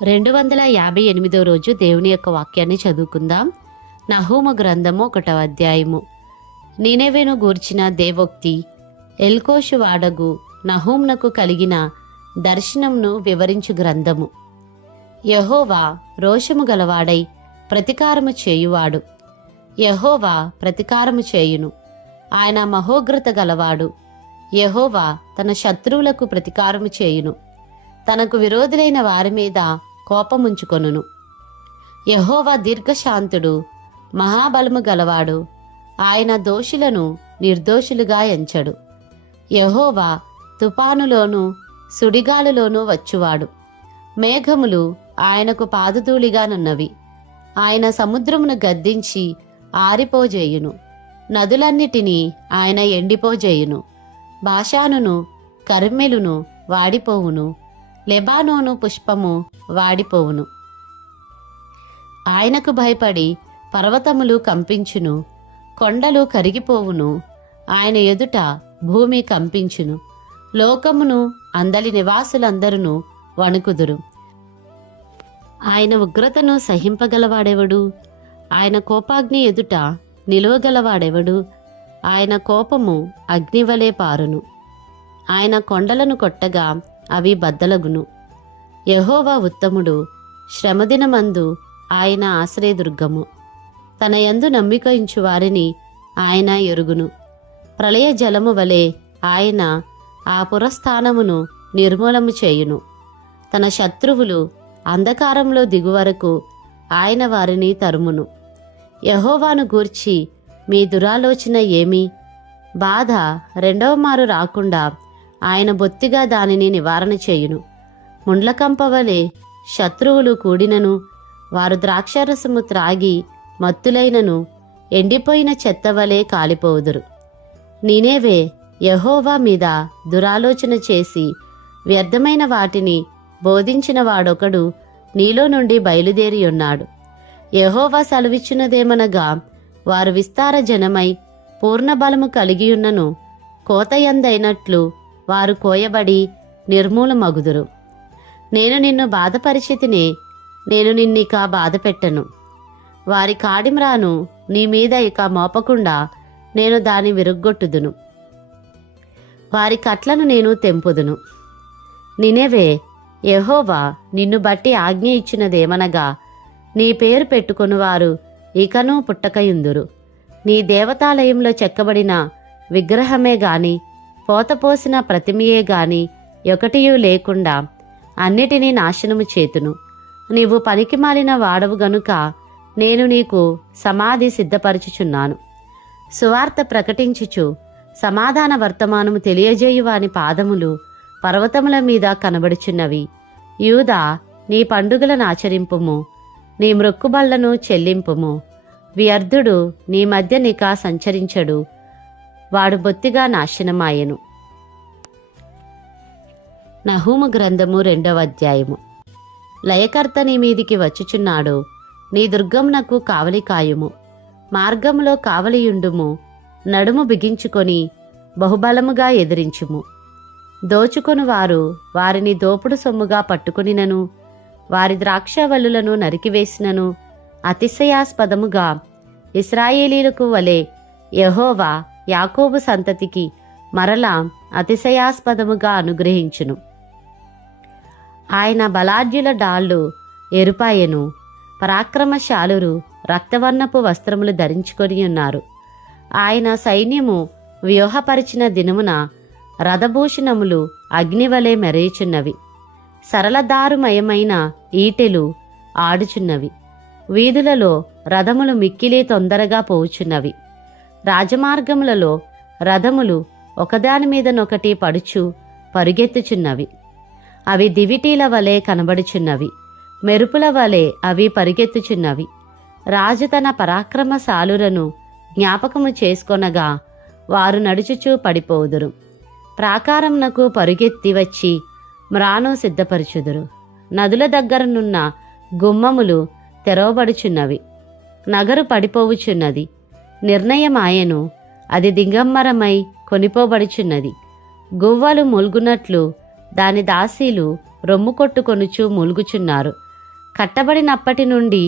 258వ రోజు దేవుని యొక్క వాక్యాన్ని చదువుకుందాం. నహూము గ్రంథము 1వ అధ్యాయము. నీనెవెను గూర్చిన దేవోక్తి. ఎల్కోషు వాడగు నహూమునకు కలిగిన దర్శనంను వివరించు గ్రంథము. యెహోవా రోషము గలవాడై ప్రతికారము చేయువాడు. యెహోవా ప్రతికారము చేయును, ఆయన మహోగ్రత గలవాడు. యెహోవా తన శత్రువులకు ప్రతికారము చేయును, తనకు విరోధులైన వారి మీద కోపముంచుకొనును. యెహోవా దీర్ఘశాంతుడు, మహాబలము గలవాడు. ఆయన దోషులను నిర్దోషులుగా ఎంచడు. యెహోవా తుఫానులోను సుడిగాలులోనూ వచ్చువాడు. మేఘములు ఆయనకు పాదధూళిగానున్నవి. ఆయన సముద్రమును గద్దించి ఆరిపోజేయును, నదులన్నిటినీ ఆయన ఎండిపోజేయును. బాషానును కర్మెలును వాడిపోవును, లెబానోను పుష్పము వాడిపోవును. ఆయనకు భయపడి పర్వతములు కంపించును, కొండలు కరిగిపోవును. ఆయన ఎదుట భూమి కంపించును, లోకమును అందలి నివాసులందరూ వణుకుదురు. ఆయన ఉగ్రతను సహింపగలవాడెవడు? ఆయన కోపాగ్ని ఎదుట నిలువగలవాడెవడు? ఆయన కోపము అగ్నివలే పారును. ఆయన కొండలను కొట్టగా అవి బద్దలగును. యెహోవా ఉత్తముడు, శ్రమదినమందు ఆయన ఆశ్రయదుర్గము. తన యందు నమ్మికయించు వారిని ఆయన ఎరుగును. ప్రళయ జలము వలె ఆయన ఆ పురస్థానమును నిర్మూలము చేయును. తన శత్రువులు అంధకారంలో దిగువరకు ఆయన వారిని తరుమును. యెహోవాను గూర్చి మీ దురాలోచన ఏమి? బాధ రెండవ మారు రాకుండా ఆయన బొత్తిగా దానిని నివారణ చేయును. ముండ్లకంపవలే శత్రువులు కూడినను, వారు ద్రాక్షారసము త్రాగి మత్తులైనను ఎండిపోయిన చెత్తవలే కాలిపోవుదురు. నీనేవే యెహోవా మీద దురాలోచన చేసి వ్యర్థమైన వాటిని బోధించిన వాడొకడు నీలో నుండి బయలుదేరి ఉన్నాడు. యెహోవా సెలవిచ్చినదేమనగా, వారు విస్తార జనమై పూర్ణబలము కలిగియున్నను కోతయందైనట్లు వారు కోయబడి నిర్మూలమగుదురు. నేను నిన్ను బాధపరిచితినే, నేను నిన్నిక బాధపెట్టను. వారి కాడిమ్రాను నీ మీద ఇక మోపకుండా నేను దాని విరుగ్గొట్టుదును. వారి కట్లను నేను తెంపుదును. నినెవే, యెహోవా నిన్ను బట్టి ఆజ్ఞ ఇచ్చినదేమనగా, నీ పేరు పెట్టుకొనువారు ఇకనూ పుట్టకయుందురు. నీ దేవతాలయంలో చెక్కబడిన విగ్రహమే గాని పోతపోసిన ప్రతిమయే గాని ఒకటియూ లేకుండా అన్నిటినీ నాశనము చేతును. నీవు పనికిమాలిన వాడవు గనుక నేను నీకు సమాధి సిద్ధపరచుచున్నాను. సువార్త ప్రకటించుచు సమాధాన వర్తమానము తెలియజేయు వాని పాదములు పర్వతముల మీద కనబడుచున్నవి. యూదా, నీ పండుగలను ఆచరింపుము, నీ మ్రొక్కుబళ్లను చెల్లింపుము. వ్యర్థుడు నీ మధ్య నిక సంచరించడు, వాడు బొత్తిగా నాశనమాయెను. నహూము గ్రంథము 2వ అధ్యాయము. లయకర్త నీ మీదికి వచ్చుచున్నాడు, నీ దుర్గమునకు కావలి కాయుము. మార్గములో కావలియుండుము, నడుము బిగించుకొని బహుబలముగా ఎదిరించుము. దోచుకొను వారు వారిని దోపుడు సొమ్ముగా పట్టుకొనినను, వారి ద్రాక్షవల్లులను నరికివేసినను అతిశయాస్పదముగా ఇశ్రాయేలీలకు వలె యెహోవా యాకోబు సంతతికి మరలా అతిశయాస్పదముగా అనుగ్రహించును. ఆయన బలాఢ్యుల డాళ్ళు ఎరుపాయెను, పరాక్రమశాలురు రక్తవర్ణపు వస్త్రములు ధరించుకొని ఉన్నారు. ఆయన సైన్యము వ్యూహపరిచిన దినమున రథభూషణములు అగ్నివలే మెరేచున్నవి. సరళదారుమయమైన ఈటెలు ఆడుచున్నవి. వీధులలో రథములు మిక్కిలి తొందరగా పోవుచున్నవి. రాజమార్గములలో రథములు ఒకదాని మీదనొకటి పడుచు పరుగెత్తుచున్నవి. అవి దివిటీల వలె కనబడుచున్నవి, మెరుపుల వలె అవి పరిగెత్తుచున్నవి. రాజు తన పరాక్రమశాలురను జ్ఞాపకము చేసుకొనగా వారు నడుచుచూ పడిపోవుదురు. ప్రాకారమునకు పరుగెత్తి వచ్చి మ్రాను సిద్ధపరచుదురు. నదుల దగ్గరనున్న గుమ్మములు తెరవబడుచున్నవి. నగరు పడిపోవుచున్నది, నిర్ణయమాయెను, అది దిగంబరమై కొనిపోబడుచున్నది. గువ్వలు మూల్గునట్లు దాని దాసీలు రొమ్ము కొట్టుకొనుచు మూల్గుచున్నారు. కట్టబడినప్పటి నుండి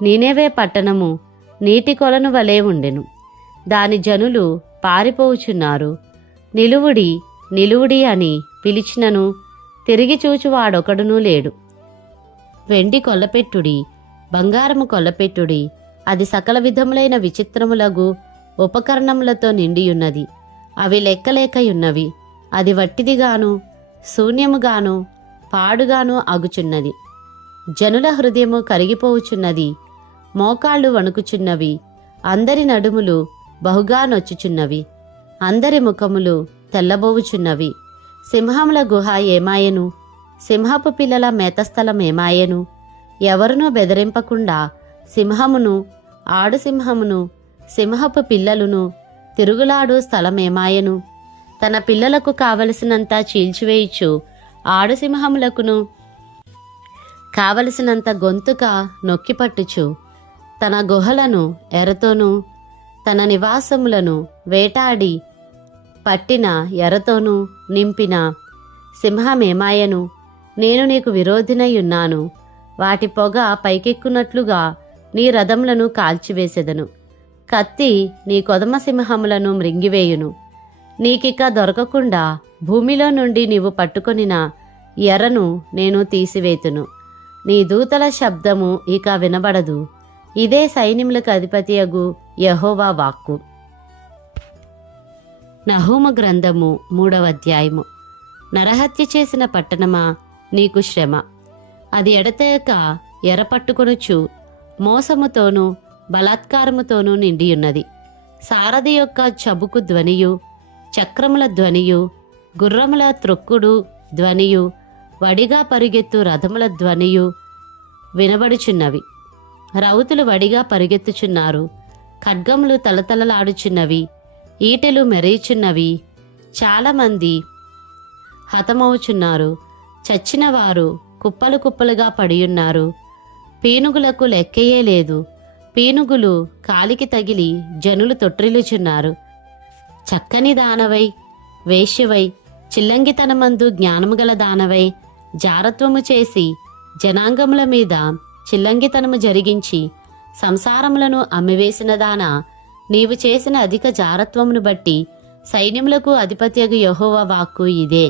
నీనెవే పట్టణము నీటి కొలను వలె ఉండెను. దాని జనులు పారిపోవుచున్నారు. నిలువుడి నిలువుడి అని పిలిచినను తిరిగి చూచువాడొకడునూ లేడు. వెండి కొల్లపెట్టుడి, బంగారము కొల్లపెట్టుడి, అది సకల విధములైన విచిత్రములగు ఉపకరణములతో నిండియున్నది. అవి లెక్కలేకయున్నవి. అది వట్టిదిగాను శూన్యముగాను పాడుగాను అగుచున్నది. జనుల హృదయము కరిగిపోవుచున్నది. మోకాళ్ళు వణుకుచున్నవి. అందరి నడుములు బహుగా నొచ్చుచున్నవి. అందరి ముఖములు తెల్లబోవుచున్నవి. సింహముల గుహ ఏమాయెను? సింహపు పిల్లల మేతస్థలం ఏమాయెను? ఎవరునూ బెదిరింపకుండా సింహమును ఆడు సింహమును సింహపు పిల్లలును తిరుగులాడు స్థలమేమాయెను? తన పిల్లలకు కావలసినంత చీల్చివేయుచు ఆడు సింహములకును కావలసినంత గొంతుక నొక్కిపట్టుచు తన గుహలను ఎరతోనూ తన నివాసములను వేటాడి పట్టిన ఎరతోనూ నింపిన సింహమేమాయెను? నేను నీకు విరోధినయ్యున్నాను. వాటి పొగ పైకెక్కునట్లుగా నీ రథములను కాల్చివేసెదను. కత్తి నీ కొదమ సింహములను మృంగివేయును. నీకిక దొరకకుండా భూమిలో నుండి నీవు పట్టుకొనిన ఎరను నేను తీసివేతును. నీ దూతల శబ్దము ఇక వినబడదు. ఇదే సైన్యములకు అధిపతియగు యెహోవా వాక్కు. నహూము గ్రంథము 3వ అధ్యాయము. నరహత్య చేసిన పట్టణమా, నీకు శ్రమ. అది ఎడతెగక ఎరపట్టుకొనుచు మోసముతోనూ బలాత్కారముతోనూ నిండియున్నది. సారథి యొక్క చబుకు ధ్వనియు, చక్రముల ధ్వనియు, గుర్రముల త్రొక్కుడు ధ్వనియు, వడిగా పరుగెత్తు రథముల ధ్వనియు వినబడుచున్నవి. రౌతులు వడిగా పరుగెత్తుచున్నారు. ఖడ్గములు తలతలలాడుచున్నవి. ఈటెలు మెరయుచున్నవి. చాలామంది హతమవుచున్నారు. చచ్చిన వారు కుప్పలు కుప్పలుగా పడియున్నారు. పీనుగులకు లెక్కయే లేదు. పీనుగులు కాలికి తగిలి జనులు తొట్రిల్లుచున్నారు. చక్కని దానవై, వేశ్యవై, చిల్లంగితనమందు జ్ఞానము గల దానవై, జారత్వము చేసి జనాంగముల మీద చిల్లంగితనము జరిగించి సంసారములను అమ్మివేసిన దానా, నీవు చేసిన అధిక జారత్వమును బట్టి సైన్యములకు అధిపత్యగు యెహోవా వాక్కు ఇదే.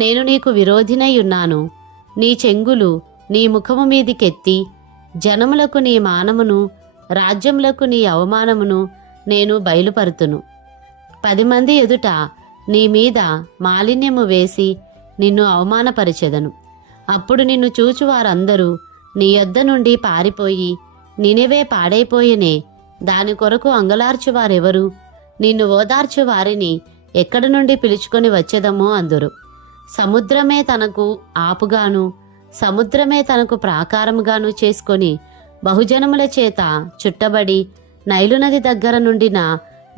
నేను నీకు విరోధినై ఉన్నాను. నీ చెంగులు నీ ముఖము మీదికెత్తి జనములకు నీ మానమును, రాజ్యములకు నీ అవమానమును నేను బయలుపరుతును. 10 మంది ఎదుట నీ మీద మాలిన్యము వేసి నిన్ను అవమానపరిచెదను. అప్పుడు నిన్ను చూచు వారందరూ నీ యొద్ద నుండి పారిపోయి, నినెవే పాడైపోయినే, దాని కొరకు అంగలార్చువారెవరు? నిన్ను ఓదార్చు వారిని ఎక్కడి నుండి పిలుచుకొని వచ్చేదమో అందురు. సముద్రమే తనకు ఆపుగాను, సముద్రమే తనకు ప్రాకారముగాను చేసుకొని బహుజనముల చేత చుట్టబడి నైలు నది దగ్గర నుండిన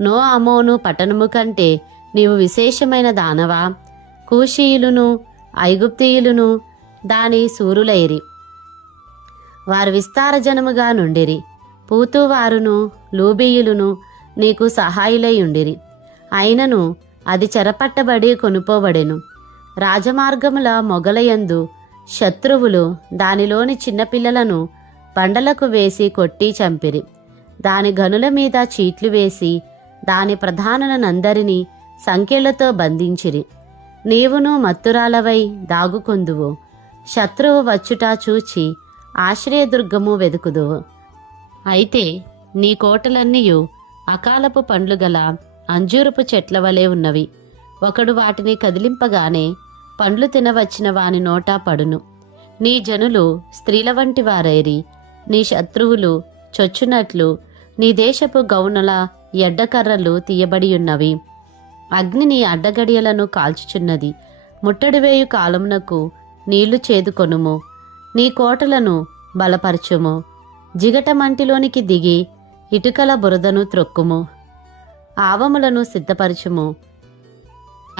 నో అమోను పట్టణము కంటే నీవు విశేషమైన దానవా? కూషీయులును ఐగుప్తీయులును దాని సూరులైరి. వారు విస్తారజనముగా నుండిరి. పూతువారును లూబీయులును నీకు సహాయులై ఉండిరి. అయినను అది చెరపట్టబడి కొనుపోబడెను. రాజమార్గముల మొగలయందు శత్రువులు దానిలోని చిన్నపిల్లలను బండలకు వేసి కొట్టి చంపిరి. దాని గనుల మీద చీట్లు వేసి దాని ప్రధానులనందరినీ సంకెళ్లతో బంధించిరి. నీవును మత్తురాలవై దాగుకొందువు. శత్రువు వచ్చుట చూచి ఆశ్రయదుర్గము వెదుకుదువు. అయితే నీ కోటలన్నీయు అకాలపు పండ్లు గల అంజూరపు చెట్ల వలె ఉన్నవి. ఒకడు వాటిని కదిలింపగానే పండ్లు తినవచ్చిన వాని నోట పడును. నీ జనులు స్త్రీల వంటి వారైరి. నీ శత్రువులు చొచ్చునట్లు నీ దేశపు గౌనుల ఎడ్డకర్రలు తీయబడియున్నవి. అగ్ని నీ అడ్డగడియలను కాల్చుచున్నది. ముట్టడివేయు కాలమునకు నీళ్లు చేదుకొనుము. నీ కోటలను బలపరచుము. జిగటమంటిలోనికి దిగి ఇటుకల బురదను త్రొక్కుము. ఆవములను సిద్ధపరచుము.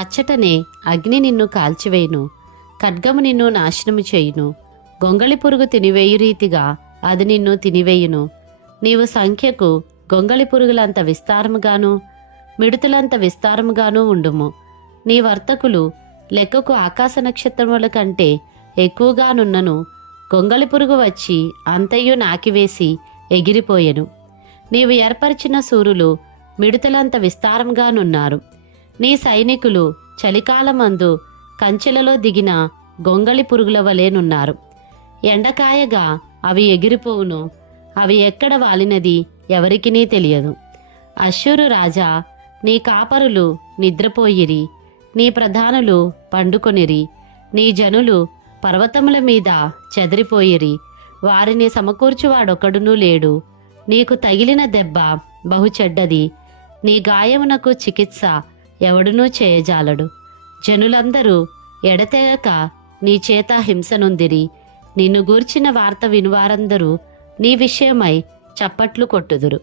అచ్చటనే అగ్ని నిన్ను కాల్చివేయును. ఖడ్గము నిన్ను నాశనము చేయును. గొంగళి పురుగు తినివేయు రీతిగా అది నిన్ను తినివేయును. నీవు సంఖ్యకు గొంగళి పురుగులంత విస్తారముగాను మిడుతులంత విస్తారముగాను ఉండుము. నీ వర్తకులు లెక్కకు ఆకాశ నక్షత్రముల కంటే ఎక్కువగానున్నను గొంగళి పురుగు వచ్చి అంతయు నాకివేసి ఎగిరిపోయెను. నీవు ఏర్పరిచిన సూరులు మిడతలంత విస్తారంగానున్నారు. నీ సైనికులు చలికాలమందు కంచెలలో దిగిన గొంగళి పురుగుల వలెనున్నారు. ఎండకాయగా అవి ఎగిరిపోవును. అవి ఎక్కడ వాలినది ఎవరికినీ తెలియదు. అశ్షూరు రాజా, నీ కాపరులు నిద్రపోయిరి, నీ ప్రధానులు పండుకొనిరి, నీ జనులు పర్వతముల మీద చెదిరిపోయిరి. వారిని సమకూర్చువాడొకడునూ లేడు. నీకు తగిలిన దెబ్బ బహు చెడ్డది. నీ గాయమునకు చికిత్స ఎవడునూ చేయజాలడు. జనులందరూ ఎడతెగక నీ చేత హింసనొందిరి. నిన్ను గూర్చిన వార్త వినువారందరూ నీ విషయమై చప్పట్లు కొట్టుదురు.